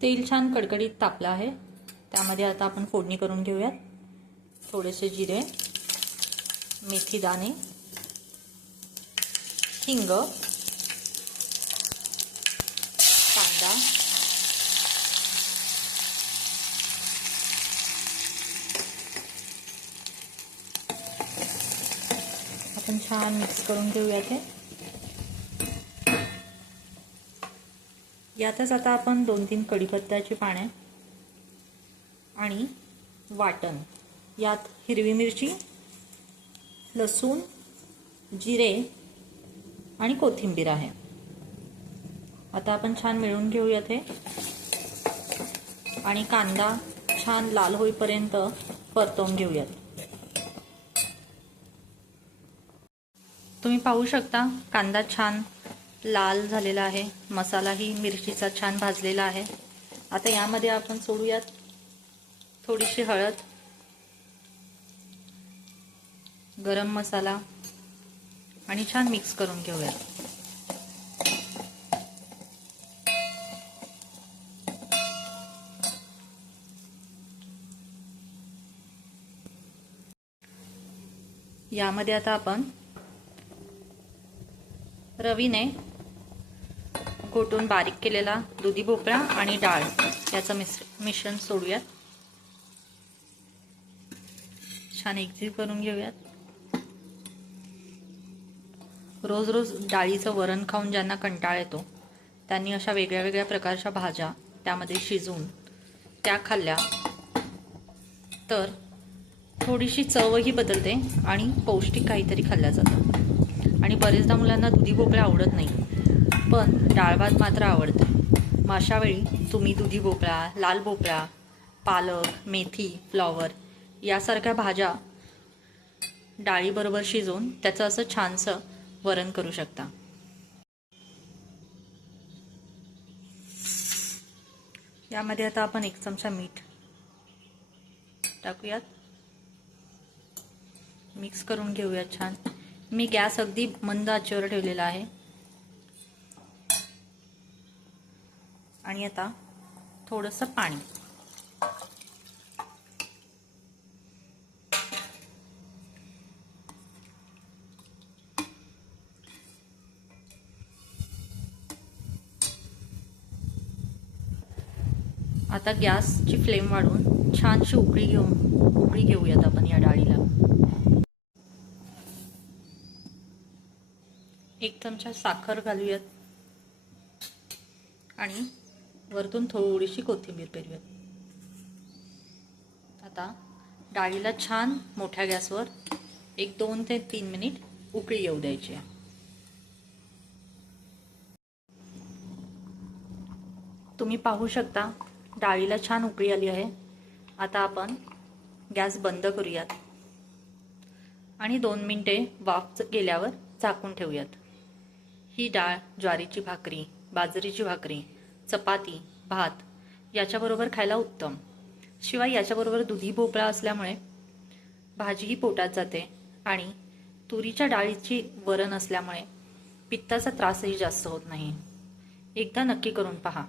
तेल छान कडकडीत तापलं आहे। त्यामध्ये आता आपण फोडणी करून घेऊयात। थोडेसे जिरे, मेथी दाणे, हिंग, कांदा, आपण छान मिक्स करून घेऊयात। यातच आता आपण 2-3 कढीपत्त्याची पाने आणि वाटण, यात हिरवी मिरची, लसूण, जिरे आणि कोथिंबीर आहे। आता आपण छान मिळून घेऊयात हे आणि कांदा छान लाल होईपर्यंत परतवून घेऊयात। तुम्ही पाहू शकता कांदा छान लाल झालेला आहे, मसालाही मिरचीचा छान भाजलेला आहे। आता यामध्ये आपण सोडूयात थोडीशी हळद, गरम मसाला आणि छान मिक्स करून घेऊयात। यामध्ये आता आपण रवीने घोटून बारीक केलेला दुधी भोपळा आणि डाळ याचं मिश्रण सोडूयात। छान एकजीव करून घेऊयात। रोज रोज डाळीचं वरण खाऊन ज्यांना कंटाळा येतो त्यांनी अशा वेगळ्या वेगळ्या प्रकारच्या भाज्या त्यामध्ये शिजवून त्या खाल्ल्या तर थोडीशी चवही बदलते आणि पौष्टिक काहीतरी खाल्लं जातं। आणि बरेचदा मुलांना दुधी भोपळा आवडत नाही, पण डाळ भात मात्र आवडते। मग अशा वेळी तुम्ही दुधी भोपळा, लाल भोपळा, पालक, मेथी, फ्लॉवर यासारख्या भाज्या डाळीबरोबर शिजवून त्याचं असं छानसं वरण करू शकता। यामध्ये आता आपण 1 चमचा मीठ टाकूयात, मिक्स करून घेऊयात छान। मी गॅस अगदी मंद आचेवर ठेवलेला आहे आणि आता थोडंसं पाणी, आता गॅसची फ्लेम वाढवून छानशी उकळी घेऊयात आपण या डाळीला। 1 चमचा साखर घालूयात आणि वरतून थोडीशी कोथिंबीर पेरूयात। आता डाळीला छान मोठ्या गॅसवर 2 ते 3 मिनिट उकळी येऊ द्यायची आहे। तुम्ही पाहू शकता डाळीला छान उकळी आली आहे। आता आपण गॅस बंद करूयात आणि 2 मिनिटे वाफ गेल्यावर झाकून ठेवूयात। ही डाळ ज्वारीची भाकरी, बाजरीची भाकरी, चपाती, भात याच्याबरोबर खायला उत्तम। शिवाय याच्याबरोबर दुधी भोपळा असल्यामुळे भाजीही पोटात जाते आणि तुरीच्या डाळीची वरण असल्यामुळे पित्ताचा त्रासही जास्त होत नाही। एकदा नक्की करून पहा।